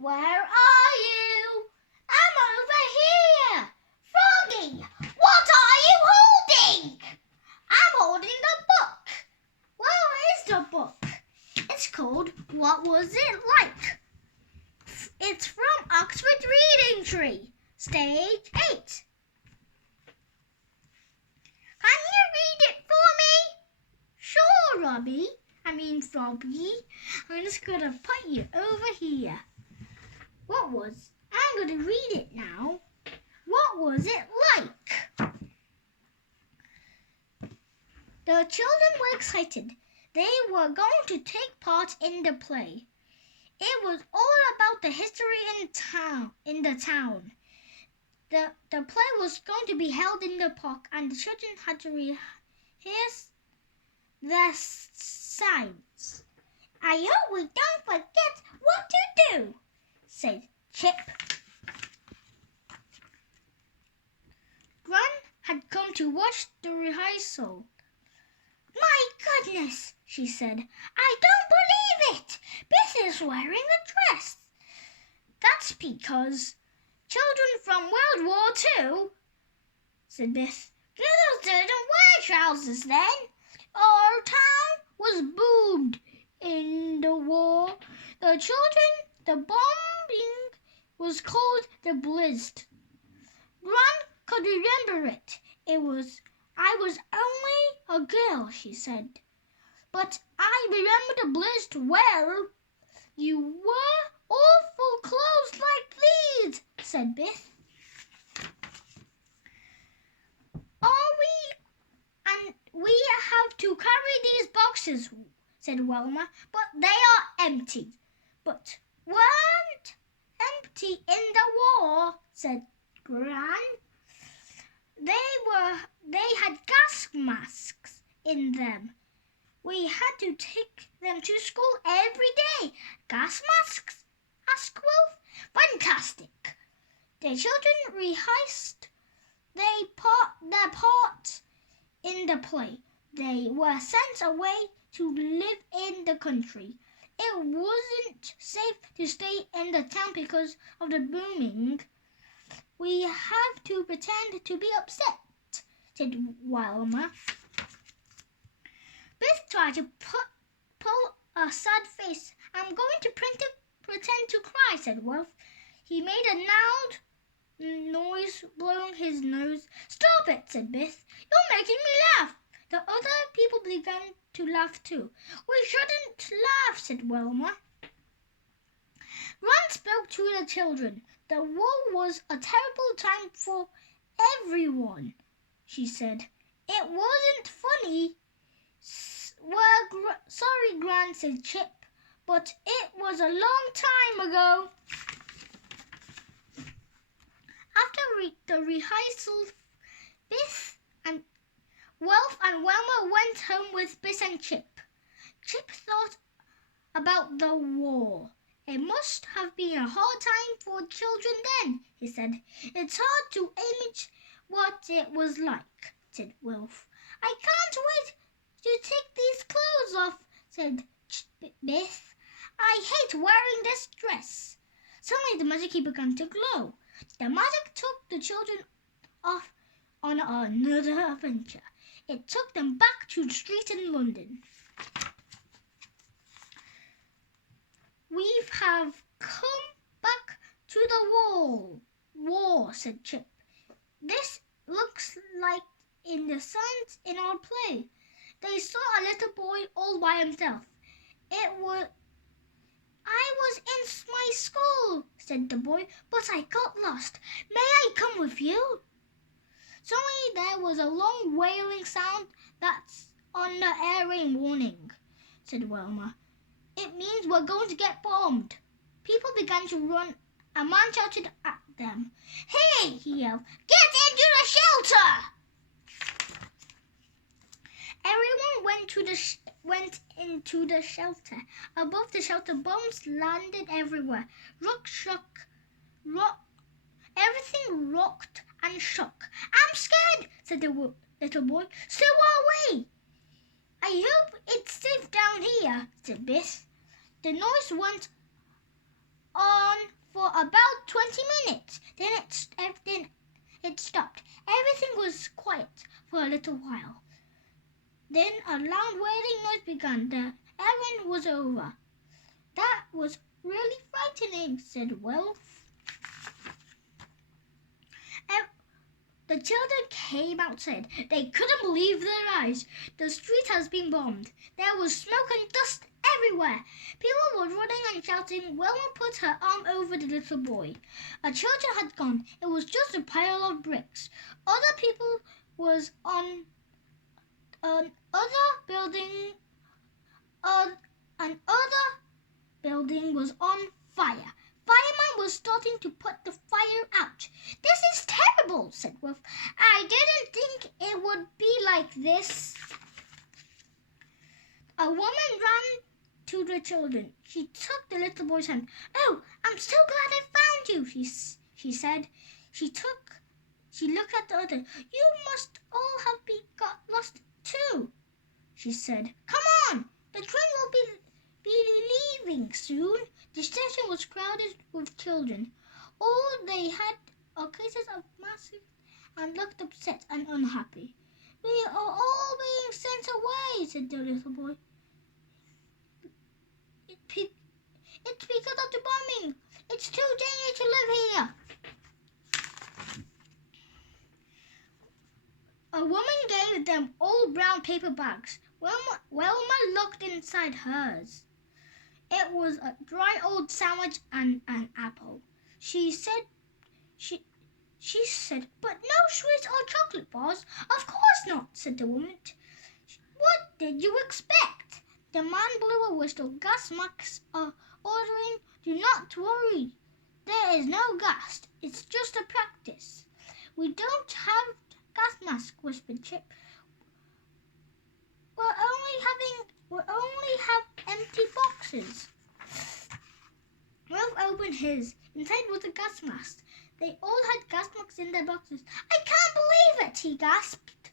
Where are you? I'm over here. Froggy, what are you holding? I'm holding a book. Where is the book? It's called What Was It Like? It's from Oxford Reading Tree, Stage 8. Can you read it for me? Sure, Froggy. I'm just going to put you over here. I'm going to read it now. What was it like? The children were excited. They were going to take part in the play. It was all about the history in the town. The play was going to be held in the park, and the children had to rehearse their signs. I hope we don't forget what to do, said Chip. Gran had come to watch the rehearsal. My goodness, she said. I don't believe it. Biff is wearing a dress. That's because children from World War II, said Biff. Girls didn't wear trousers then. Our town was boomed in the war. The bombing was called the Blizzard. Gran could remember it. I was only a girl, she said. But I remember the Blizzard well. You wore awful clothes like these, said Biff. We have to carry these boxes, said Wilma, but they are empty. But weren't empty in the war, said Gran. They had gas masks in them. We had to take them to school every day. Gas masks? asked Wolf. Fantastic. The children rehearsed their part in the play. They were sent away to live in the country. It wasn't safe to stay in the town because of the booming. We have to pretend to be upset, said Wilma. Biff tried to pull a sad face. I'm going to pretend to cry, said Wolf. He made a loud noise blowing his nose. Stop it, said Biff. You're making me laugh. The other people began to laugh too. We shouldn't laugh, said Wilma. Gran spoke to the children. The war was a terrible time for everyone, she said. It wasn't funny. Sorry, Gran, said Chip, but it was a long time ago. After the rehearsal, Biff and Wolf and Wilma went home with Biff and Chip. Chip thought about the war. It must have been a hard time for children then, he said. It's hard to imagine what it was like, said Wolf. I can't wait to take these clothes off, said Biff. I hate wearing this dress. Suddenly the magic key began to glow. The magic took the children off on another adventure. It took them back to the street in London. We have come back to the war, said Chip. This looks like in the signs in our play. They saw a little boy all by himself. I was in my school, said the boy, but I got lost. May I come with you? Suddenly there was a long wailing sound. That's on the air raid warning, said Wilma. It means we're going to get bombed. People began to run. A man shouted at them. Hey, he yelled, get into the shelter! Everyone went into the shelter. Above the shelter, bombs landed everywhere. Everything rocked and shook. I'm scared, said the little boy. So are we. I hope it's safe down here, said Biff. The noise went on a little while. Then a loud wailing noise began. The errand was over. That was really frightening, said Wilf. The children came outside. They couldn't believe their eyes. The street has been bombed. There was smoke and dust everywhere. People were running and shouting. Wilma put her arm over the little boy. Our children had gone. It was just a pile of bricks. Other people was on another building was on fire. Fireman was starting to put the fire out. This is terrible, said Wolf. I didn't think it would be like this. A woman ran to the children. She took the little boy's hand. Oh, I'm so glad I found you, she said. She looked at the other. You must all have got lost too, she said. Come on, the train will be leaving soon. The station was crowded with children. All they had are cases of massive and looked upset and unhappy. We are all being sent away, said the little boy. It's because of the bombing. It's too dangerous to live here. A woman gave them all brown paper bags. Wilma looked inside hers. It was a dry old sandwich and an apple. She said, but no sweets or chocolate bars. Of course not, said the woman. What did you expect? The man blew a whistle. Gas masks are ordering. Do not worry. There is no gas. It's just a practice. We don't have gas masks, whispered Chip. We only have empty boxes. Ralph opened his. Inside was a gas mask. They all had gas masks in their boxes. I can't believe it, he gasped.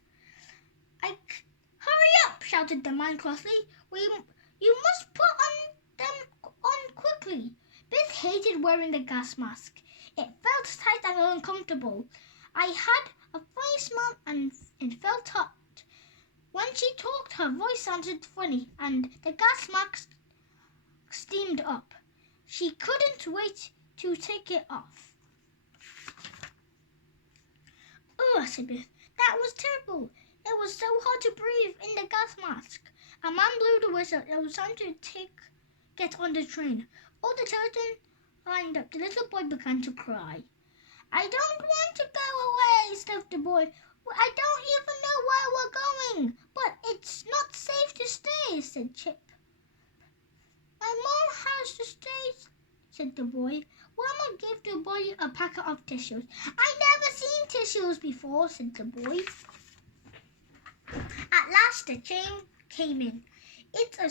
Hurry up, shouted the man crossly. You must put them on quickly. Beth hated wearing the gas mask. It felt tight and uncomfortable. I had a funny smell and it felt hot. When she talked, her voice sounded funny and the gas mask steamed up. She couldn't wait to take it off. Oh, said Beth, that was terrible. It was so hard to breathe in the gas mask. A man blew the whistle. It was time to get on the train. All the children lined up. The little boy began to cry. I don't want to go away, sniffed the boy. I don't even know where we're going, but it's not safe to stay, said Chip. My mom has to stay, said the boy. Wilma gave the boy a packet of tissues. I never seen tissues before, said the boy. At last the train came in. It's a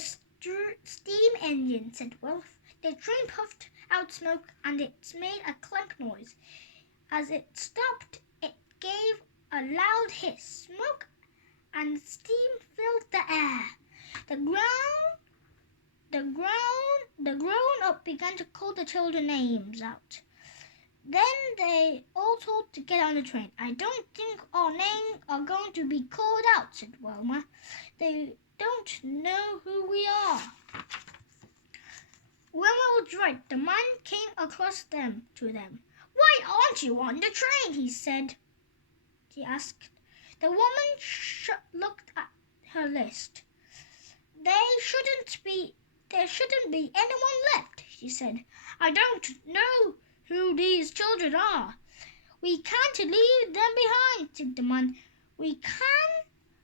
steam engine, said Wilf. The train puffed out smoke and it made a clank noise. As it stopped, it gave a loud hiss. Smoke and steam filled the air. The grown-up began to call the children names out. Then they all told to get on the train. I don't think our names are going to be called out, said Wilma. They don't know who we are. Wilma was right. The man came across to them. Why aren't you on the train? He asked. The woman looked at her list. There shouldn't be anyone left, she said. I don't know who these children are. We can't leave them behind, said the man. We can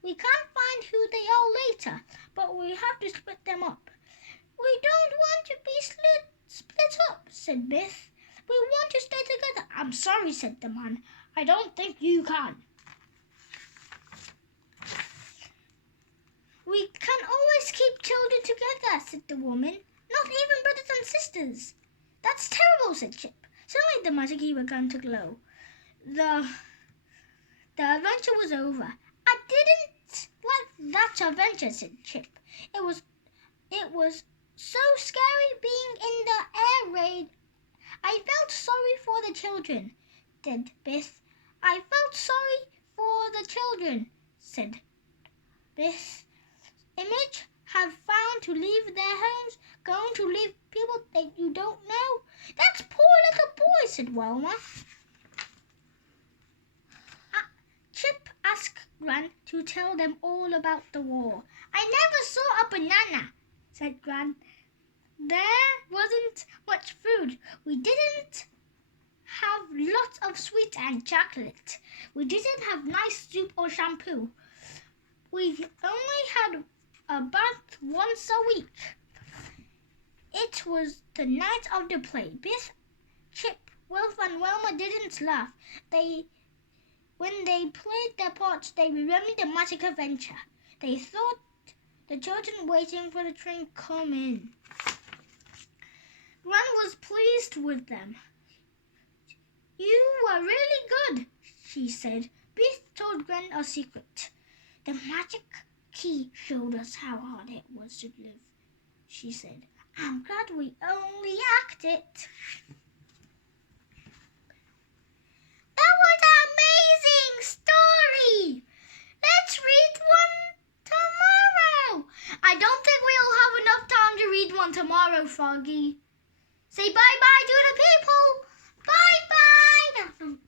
find who they are later, but we have to split them up. We don't want to be split up, said Beth. We want to stay together. I'm sorry, said the man. I don't think you can. We can always keep children together, said the woman. Not even brothers and sisters. That's terrible, said Chip. Suddenly the magic key began to glow. The adventure was over. I didn't like that adventure, said Chip. It was so scary being in the air raid. I felt sorry for the children, said Beth. I felt sorry for the children, said Biff. Image have found to leave their homes, going to leave people that you don't know. That's poor little boy, said Wilma. Chip asked Gran to tell them all about the war. I never saw a banana, said Gran. There wasn't much food. We didn't have lots of sweets and chocolate. We didn't have nice soup or shampoo. We only had a bath once a week. It was the night of the play. Biff, Chip, Wilf and Wilma didn't laugh. When they played their parts, they remembered the magic adventure. They thought the children waiting for the train come in. Gran was pleased with them. You were really good, she said. Biff told Gran a secret. The magic key showed us how hard it was to live, she said. I'm glad we only acted. That was an amazing story. Let's read one tomorrow. I don't think we'll have enough time to read one tomorrow, Froggy. Say bye-bye to the people. Bye-bye.